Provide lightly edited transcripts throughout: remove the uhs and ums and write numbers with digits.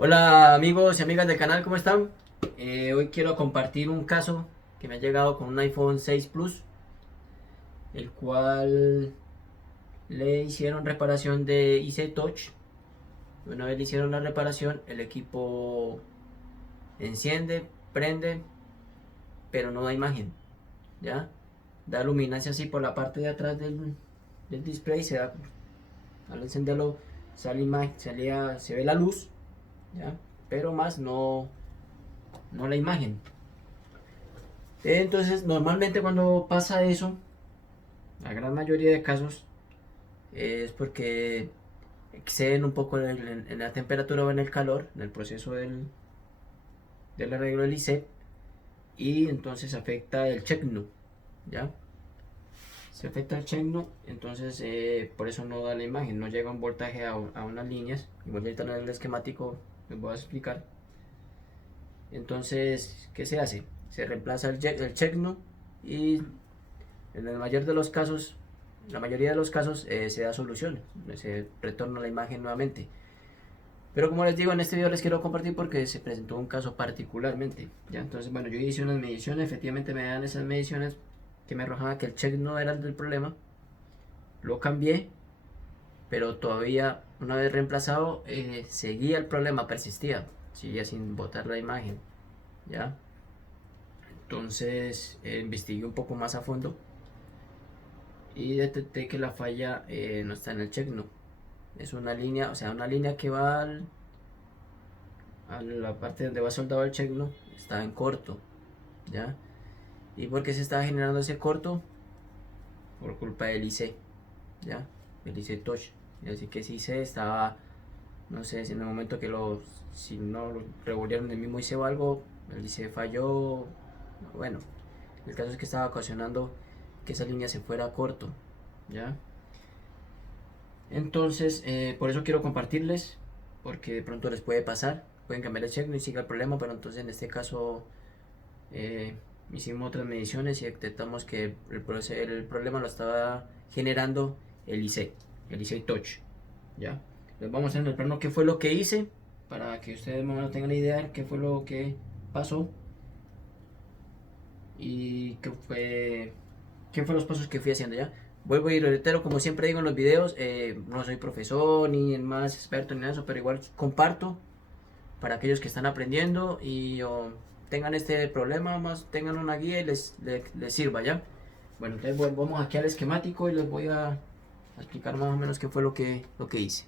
Hola amigos y amigas del canal, ¿cómo están? Hoy quiero compartir un caso que me ha llegado con un iPhone 6 Plus, el cual le hicieron reparación de IC Touch. Una vez le hicieron la reparación, el equipo enciende, prende, pero no da imagen, ¿ya? Da luminancia así por la parte de atrás del display, al encenderlo sale imagen, se ve la luz, ¿ya? Pero más no la imagen. Entonces, normalmente cuando pasa eso, la gran mayoría de casos es porque exceden un poco en la temperatura o en el calor, en el proceso del arreglo del IC, y entonces afecta el checknu, ¿ya? Se afecta el checknu, entonces por eso no da la imagen, no llega un voltaje a unas líneas. Igual ahorita en el esquemático les voy a explicar. Entonces, ¿qué se hace? Se reemplaza el checknu y en el mayor de los casos, la mayoría de los casos se da solución, se retorna la imagen nuevamente. Pero como les digo, en este video les quiero compartir porque se presentó un caso particularmente. ¿Ya? Entonces, bueno, yo hice unas mediciones, efectivamente me dan esas mediciones que me arrojaban que el check no era el del problema. Lo cambié, pero todavía una vez reemplazado, seguía el problema, persistía, seguía sin botar la imagen. ¿Ya? Entonces, investigué un poco más a fondo y detecté que la falla no está en el check, no. Es una línea, o sea, una línea que va a la parte donde va soldado el check, no. Está en corto, ¿ya? ¿Y por qué se estaba generando ese corto? Por culpa del IC, ¿ya? El IC touch. Y así que ese IC estaba, no sé, si en el momento que si no lo revolvieron el mismo IC o algo, el IC falló. Bueno, el caso es que estaba ocasionando que esa línea se fuera a corto, ¿ya? Entonces, por eso quiero compartirles, porque de pronto les puede pasar. Pueden cambiar el check y siga el problema, pero entonces en este caso eh, hicimos otras mediciones y detectamos que el problema lo estaba generando el IC Touch. ¿Ya? Les vamos a hacer en el plano qué fue lo que hice, para que ustedes más o menos tengan idea de qué fue lo que pasó y qué fue los pasos que fui haciendo, ¿ya? Vuelvo y reitero, como siempre digo en los videos, no soy profesor ni el más experto ni nada de eso, pero igual comparto para aquellos que están aprendiendo y tengan este problema, más tengan una guía y les sirva, ¿ya? Bueno, entonces vamos aquí al esquemático y les voy a explicar más o menos qué fue lo que hice.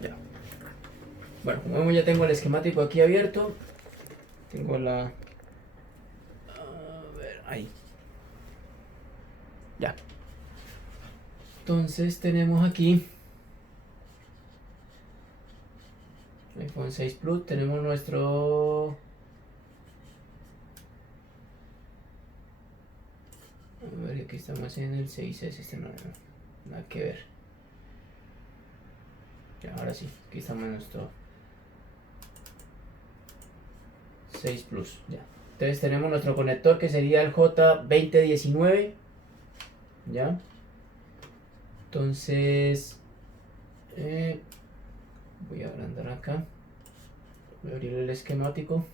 Ya. Bueno, como vemos ya tengo el esquemático aquí abierto. Tengo la... A ver, ahí. Ya. Entonces tenemos aquí iPhone 6 Plus, tenemos nuestro... A ver, aquí estamos en el 6S, este no, nada que ver. Ya, ahora sí, aquí estamos en nuestro 6 Plus, ya. Entonces tenemos nuestro conector que sería el J2019, ya. Entonces, voy a agrandar acá, voy a abrir el esquemático.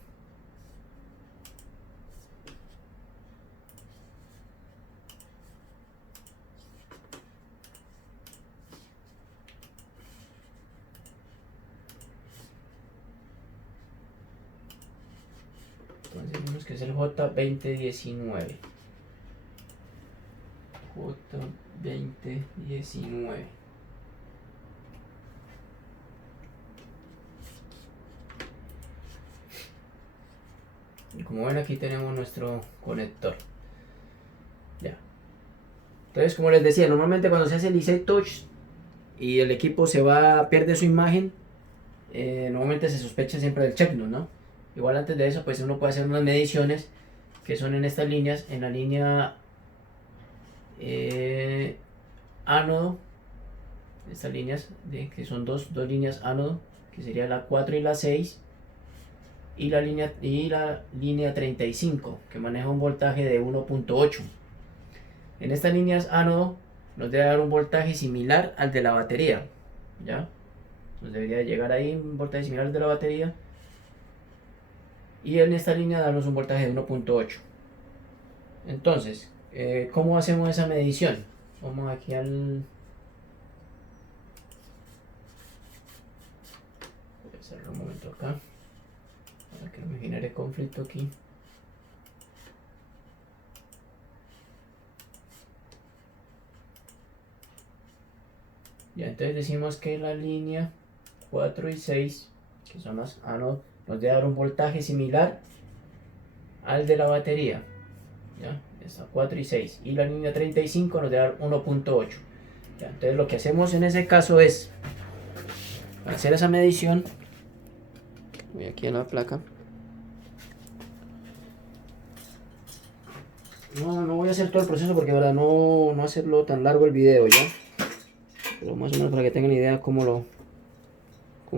Entonces vemos que es el J2019. J2019. Y como ven, aquí tenemos nuestro conector. Ya. Entonces, como les decía, normalmente cuando se hace el IC Touch y el equipo pierde su imagen, normalmente se sospecha siempre del checknu, ¿no? Igual antes de eso, pues uno puede hacer unas mediciones que son en estas líneas, en la línea ánodo, estas líneas, que son dos líneas ánodo, que sería la 4 y la 6, y la línea 35, que maneja un voltaje de 1.8. En estas líneas ánodo nos debe dar un voltaje similar al de la batería, ¿ya? Nos debería llegar ahí un voltaje similar al de la batería. Y en esta línea darnos un voltaje de 1.8. Entonces, ¿cómo hacemos esa medición? Vamos aquí al... Voy a cerrar un momento acá, para que no me genere conflicto aquí. Ya, entonces decimos que la línea 4 y 6, que son las anodos, nos debe dar un voltaje similar al de la batería. ¿Ya? Esta 4 y 6. Y la línea 35 nos debe dar 1.8. Entonces lo que hacemos en ese caso es hacer esa medición. Voy aquí a la placa. No voy a hacer todo el proceso porque ahora no hacerlo tan largo el video ya. Pero más o menos para que tengan idea cómo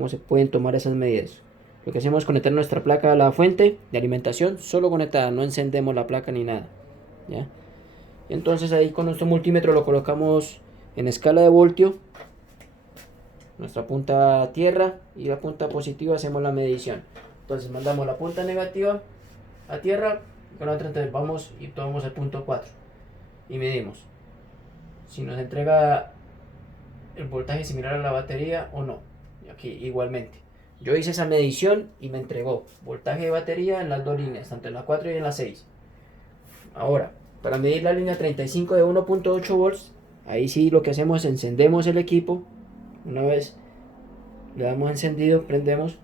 se pueden tomar esas medidas. Lo que hacemos es conectar nuestra placa a la fuente de alimentación, solo conectada, no encendemos la placa ni nada. ¿Ya? Entonces ahí con nuestro multímetro lo colocamos en escala de voltio. Nuestra punta a tierra y la punta positiva hacemos la medición. Entonces mandamos la punta negativa a tierra, con la otra entonces vamos y tomamos el punto 4 y medimos si nos entrega el voltaje similar a la batería o no. Y aquí igualmente yo hice esa medición y me entregó voltaje de batería en las dos líneas, tanto en la 4 y en la 6. Ahora, para medir la línea 35 de 1.8 volts, ahí sí lo que hacemos es encendemos el equipo. Una vez le damos encendido, prendemos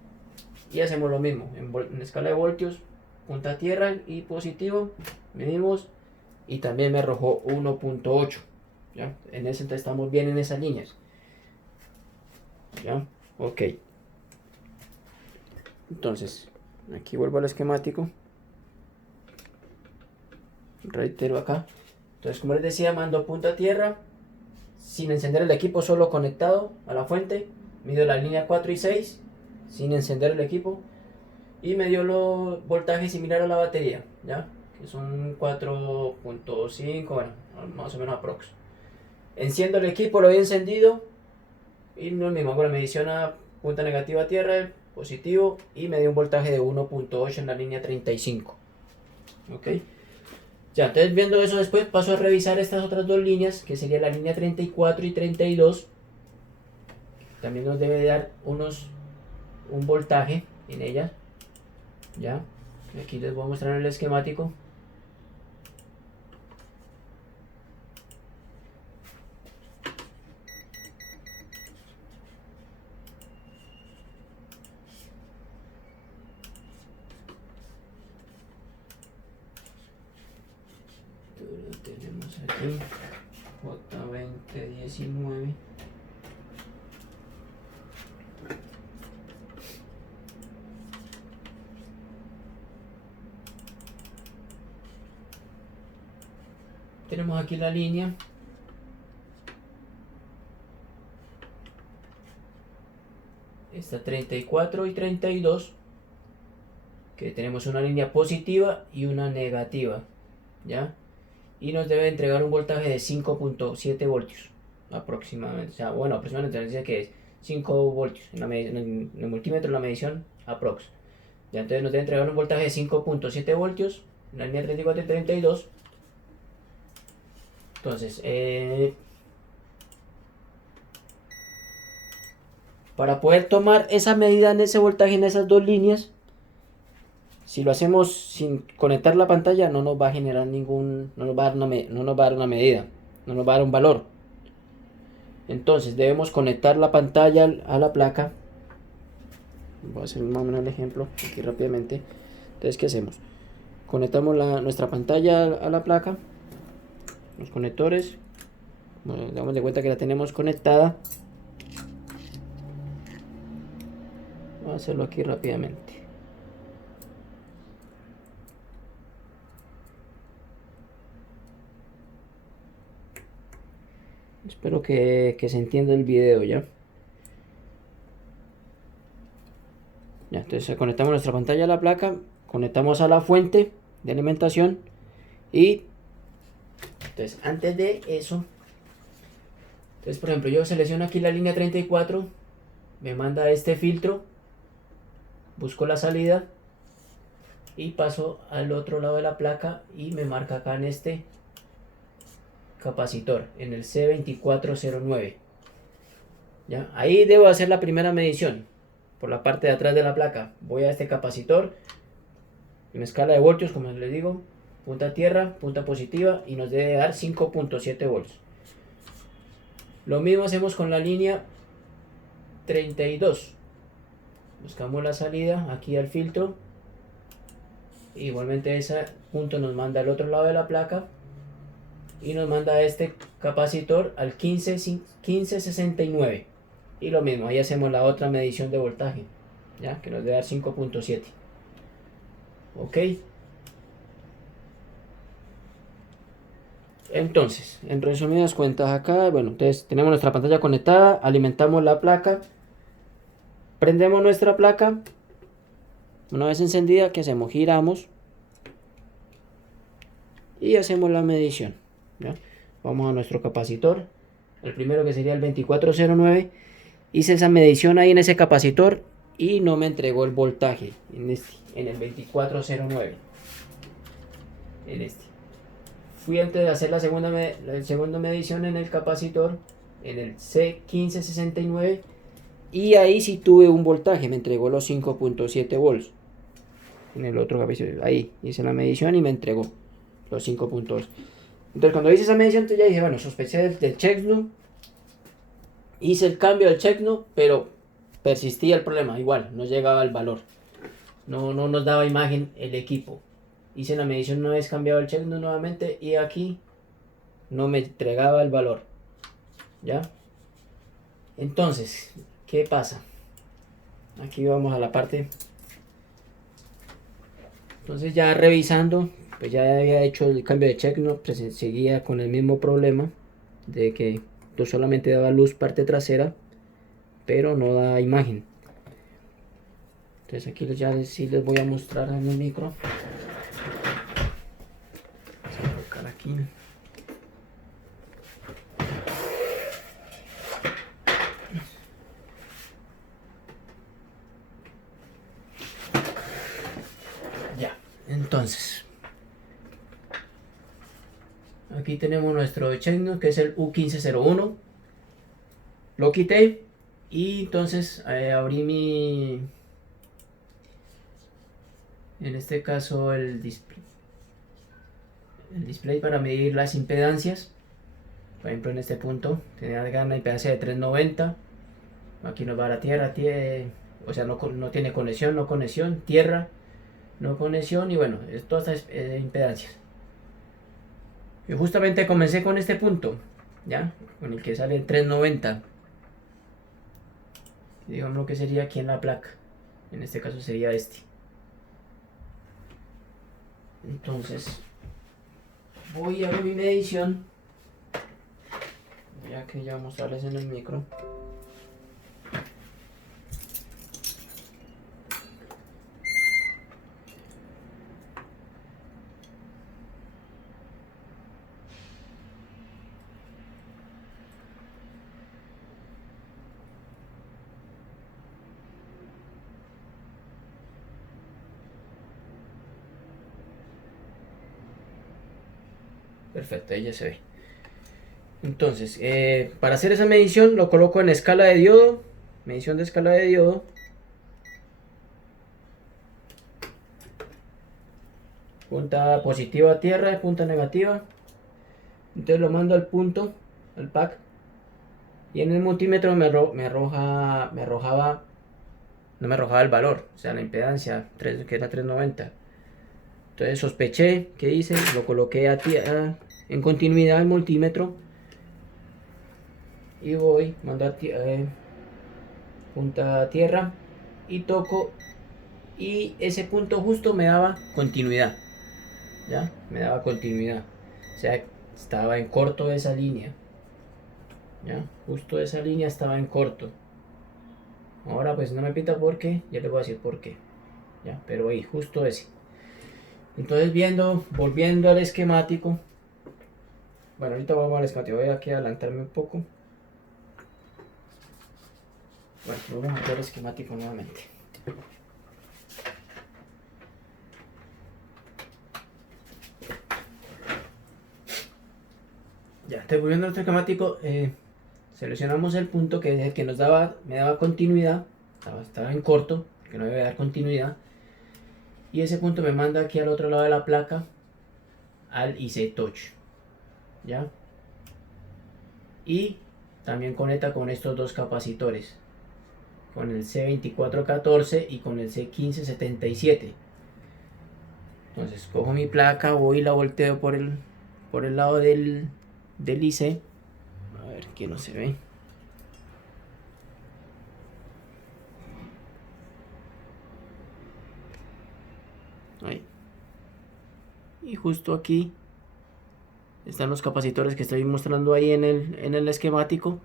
y hacemos lo mismo en escala de voltios, punta a tierra y positivo, medimos y también me arrojó 1.8. ¿Ya? En ese entonces estamos bien en esas líneas. ¿Ya? Ok. Entonces, aquí vuelvo al esquemático. Reitero acá. Entonces, como les decía, mando punta a tierra sin encender el equipo, solo conectado a la fuente. Mido la línea 4 y 6 sin encender el equipo y me dio los voltajes similar a la batería, ¿ya? Que son 4.5, bueno, más o menos aprox. Enciendo el equipo, lo había encendido y no es mismo, hago la medición a punta negativa a tierra, positivo, y me dio un voltaje de 1.8 en la línea 35. Ok, ya, entonces viendo eso después paso a revisar estas otras dos líneas, que sería la línea 34 y 32. También nos debe dar un voltaje en ella. Ya, aquí les voy a mostrar el esquemático. Lo tenemos aquí, J2019. Tenemos aquí la línea. Esta 34 y 32. Que tenemos una línea positiva y una negativa. ¿Ya? Y nos debe entregar un voltaje de 5.7 voltios. Aproximadamente. O sea, bueno, aproximadamente dice que es 5 voltios. En el multímetro, la medición, aprox. Ya, entonces nos debe entregar un voltaje de 5.7 voltios. En la línea 34 y 32. Entonces, para poder tomar esa medida en ese voltaje en esas dos líneas, si lo hacemos sin conectar la pantalla, no nos va a generar no nos va a dar una medida, no nos va a dar un valor. Entonces debemos conectar la pantalla a la placa. Voy a hacer más o menos el ejemplo aquí rápidamente. Entonces, ¿qué hacemos? Conectamos nuestra pantalla a la placa, los conectores. Bueno, damos de cuenta que la tenemos conectada. Voy a hacerlo aquí rápidamente. Espero que se entienda el video ya. Ya, entonces conectamos nuestra pantalla a la placa, conectamos a la fuente de alimentación y entonces antes de eso Entonces, por ejemplo, yo selecciono aquí la línea 34, me manda este filtro, busco la salida y paso al otro lado de la placa y me marca acá en este capacitor, en el C2409. ¿Ya? Ahí debo hacer la primera medición por la parte de atrás de la placa. Voy a este capacitor en escala de voltios, como les digo, punta a tierra, punta positiva, y nos debe dar 5.7 volts. Lo mismo hacemos con la línea 32. Buscamos la salida aquí al filtro. Igualmente ese punto nos manda al otro lado de la placa y nos manda a este capacitor al 1569. Y lo mismo, ahí hacemos la otra medición de voltaje, ya que nos debe dar 5.7. Ok. Entonces, en resumidas cuentas acá, bueno, entonces tenemos nuestra pantalla conectada, alimentamos la placa, prendemos nuestra placa, una vez encendida, ¿qué hacemos? Giramos y hacemos la medición, ¿ya? Vamos a nuestro capacitor, el primero que sería el 2409, hice esa medición ahí en ese capacitor y no me entregó el voltaje en el 2409, en este. Fui antes de hacer la segunda medición en el capacitor, en el C1569, y ahí sí tuve un voltaje, me entregó los 5.7 volts. En el otro capacitor, ahí hice la medición y me entregó los 5 puntos. Entonces cuando hice esa medición, ya dije, bueno, sospeché del checksum, hice el cambio del checksum, pero persistía el problema, igual, no llegaba el valor, no nos daba imagen el equipo. Hice la medición una vez cambiado el checksum nuevamente y aquí no me entregaba el valor, ¿ya? Entonces, ¿qué pasa? Aquí vamos a la parte. Entonces ya revisando, pues ya había hecho el cambio de checksum, pues seguía con el mismo problema de que solamente daba luz parte trasera, pero no da imagen. Entonces aquí ya sí les voy a mostrar en el micro. Vamos a colocar aquí. Ya, entonces aquí tenemos nuestro checksum, que es el U1501. Lo quité y entonces abrí en este caso el display para medir las impedancias. Por ejemplo, en este punto tenía una impedancia de 390. Aquí nos va la tierra, o sea, no tiene conexión, no conexión, tierra, no conexión, y bueno, todas estas impedancias. Y justamente comencé con este punto, ya, con el que sale 390. Digamos que sería aquí en la placa. En este caso sería este. Entonces, voy a ver mi medición, ya que ya vamos a mostrarles en el micro. Perfecto, ahí ya se ve. Entonces, para hacer esa medición lo coloco en escala de diodo, medición de escala de diodo. Punta positiva a tierra, punta negativa. Entonces lo mando al punto, al pack. Y en el multímetro me arrojaba, no me arrojaba el valor, o sea, la impedancia, que era 390. Entonces sospeché, ¿qué hice? Lo coloqué en continuidad al multímetro. Y voy, mando a punta a tierra y toco. Y ese punto justo me daba continuidad. ¿Ya? Me daba continuidad. O sea, estaba en corto de esa línea. ¿Ya? Justo esa línea estaba en corto. Ahora pues no me pita por qué, ya les voy a decir por qué. ¿Ya? Pero ahí, justo ese. Entonces volviendo al esquemático. Bueno, ahorita vamos al esquemático, voy aquí a adelantarme un poco. Bueno, vamos a ver el esquemático nuevamente. Ya, entonces volviendo al esquemático, seleccionamos el punto que es el que me daba continuidad, estaba en corto, que no debe dar continuidad, y ese punto me manda aquí al otro lado de la placa al IC Touch, ¿ya? Y también conecta con estos dos capacitores, con el C2414 y con el C1577. Entonces cojo mi placa, voy y la volteo por el lado del IC, a ver que no se ve. Ahí. Y justo aquí están los capacitores que estoy mostrando ahí en el esquemático.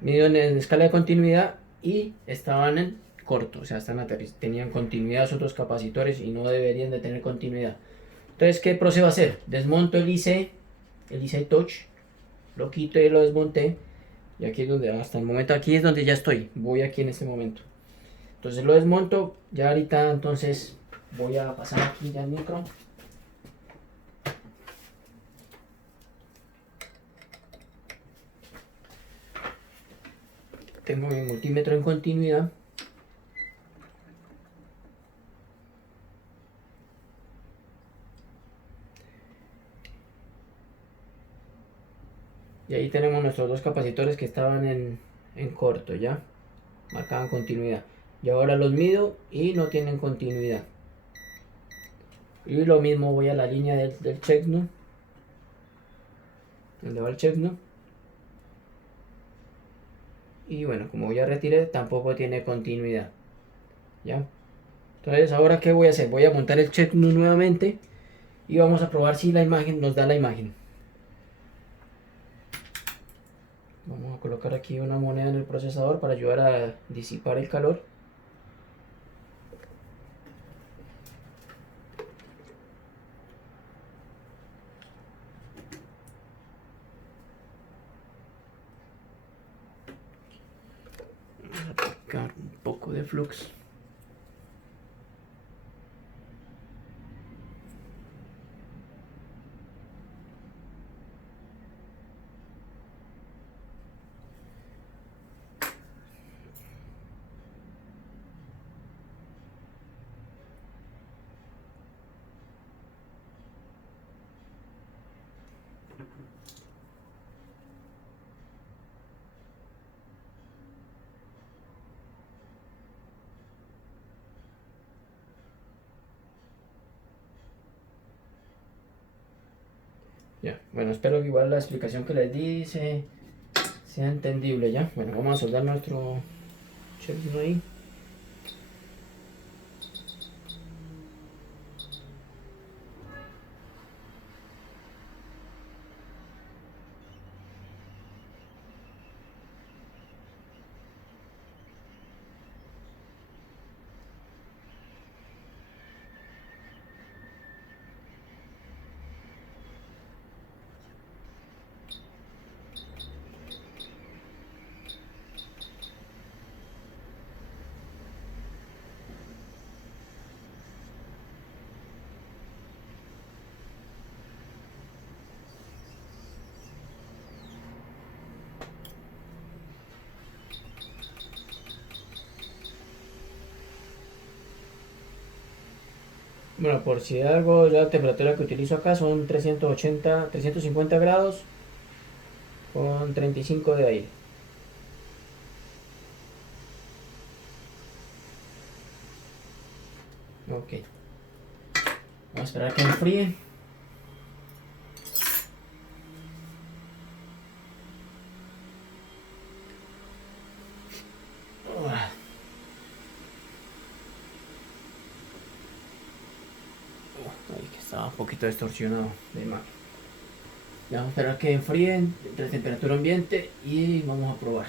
Mido en escala de continuidad y estaban en corto, o sea, tenían continuidad esos dos capacitores y no deberían de tener continuidad. Entonces, ¿qué procedo a hacer? Desmonto el IC Touch, lo quito y lo desmonté. Y aquí es donde, hasta el momento, aquí es donde ya estoy. Voy aquí en este momento. Entonces lo desmonto. Ya ahorita, entonces, voy a pasar aquí ya el micro. Tengo mi multímetro en continuidad. Y ahí tenemos nuestros dos capacitores que estaban en corto, ya. Marcaban continuidad. Y ahora los mido y no tienen continuidad. Y lo mismo voy a la línea del checknu. Donde va el checknu. Y bueno, como ya retiré, tampoco tiene continuidad. ¿Ya? Entonces, ¿ahora qué voy a hacer? Voy a montar el checknu nuevamente y vamos a probar si la imagen nos da la imagen. Vamos a colocar aquí una moneda en el procesador para ayudar a disipar el calor. Vamos a aplicar un poco de flux. Ya, bueno, espero que igual la explicación que les di sea entendible ya. Bueno, vamos a soldar nuestro checknu ahí. Bueno, por si algo, la temperatura que utilizo acá son 350 grados con 35 de aire. Ok. Vamos a esperar a que enfríe. Ay, que estaba un poquito distorsionado de más. Vamos a esperar a que enfríen entre temperatura ambiente y vamos a probar.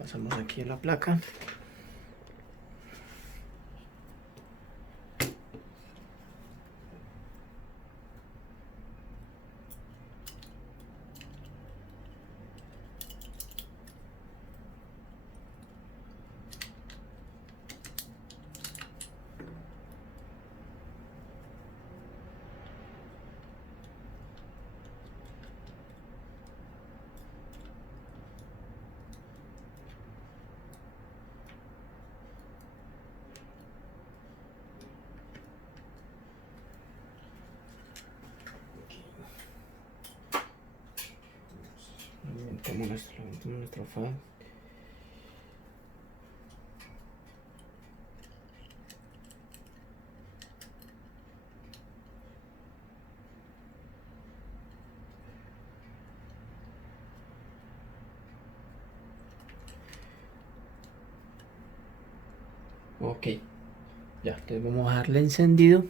Pasamos aquí a la placa. Levantamos nuestro fan. Ok, ya, entonces vamos a darle encendido.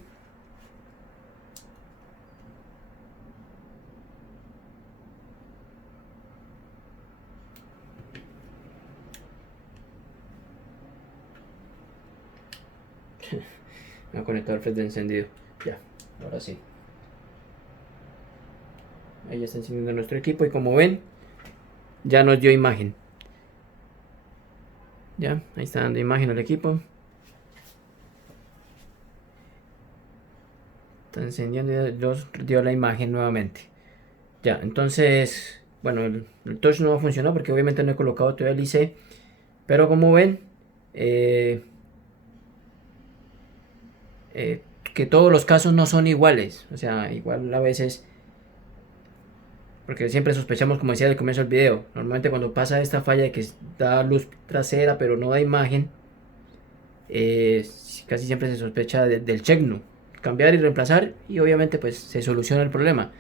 Me ha conectado el flash de encendido. Ya, ahora sí. Ahí está encendiendo nuestro equipo y como ven, ya nos dio imagen. Ya, ahí está dando imagen al equipo. Está encendiendo y nos dio la imagen nuevamente. Ya, entonces, bueno, el touch no va a funcionar porque obviamente no he colocado todavía el IC. Pero como ven, que todos los casos no son iguales. O sea, igual a veces, porque siempre sospechamos, como decía al comienzo del video, normalmente cuando pasa esta falla de que da luz trasera pero no da imagen, casi siempre se sospecha del checknu. Cambiar y reemplazar y obviamente pues se soluciona el problema.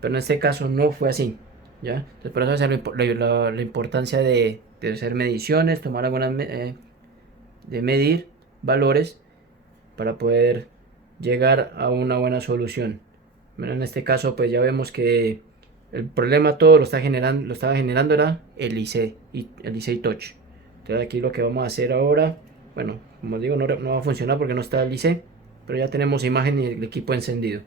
Pero en este caso no fue así. ¿Ya? Entonces por eso es la importancia de hacer mediciones, tomar algunas de medir valores para poder llegar a una buena solución. Bueno, en este caso pues ya vemos que el problema todo lo estaba generando era el IC y el IC Touch. Entonces aquí lo que vamos a hacer ahora, bueno, como digo, no va a funcionar porque no está el IC, pero ya tenemos imagen y el equipo encendido.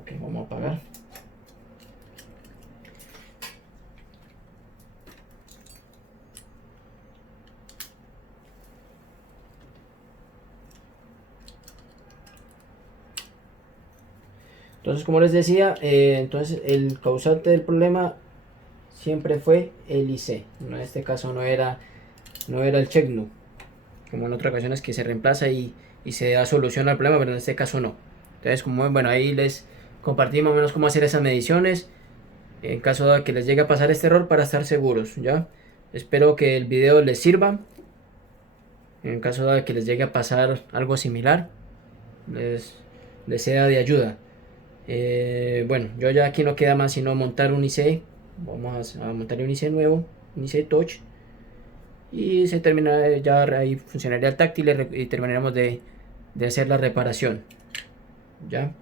Ok, vamos a apagar. Entonces, como les decía, entonces el causante del problema siempre fue el IC. En este caso no era el checknu, como en otras ocasiones que se reemplaza y se da solución al problema, pero en este caso no. Entonces, como bueno, ahí les compartí más o menos cómo hacer esas mediciones en caso de que les llegue a pasar este error para estar seguros, ¿ya? Espero que el video les sirva. En caso de que les llegue a pasar algo similar, les sea de ayuda. Bueno, yo ya aquí no queda más sino montar un IC. Vamos a montar un IC nuevo, un IC Touch. Y se termina, ya ahí funcionaría el táctil y terminaremos de hacer la reparación. Ya.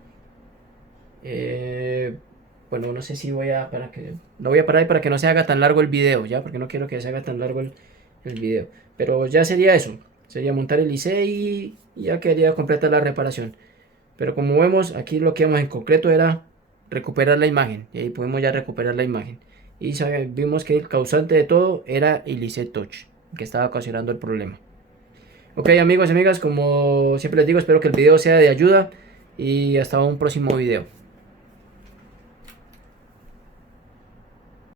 Bueno, no sé si voy a lo voy a parar para que no se haga tan largo el video, ya, porque no quiero que se haga tan largo el video. Pero ya sería eso, sería montar el IC y ya quedaría completa la reparación. Pero como vemos, aquí lo que vimos en concreto era recuperar la imagen. Y ahí podemos ya recuperar la imagen. Y vimos que el causante de todo era el IC Touch, que estaba ocasionando el problema. Ok amigos y amigas, como siempre les digo, espero que el video sea de ayuda. Y hasta un próximo video.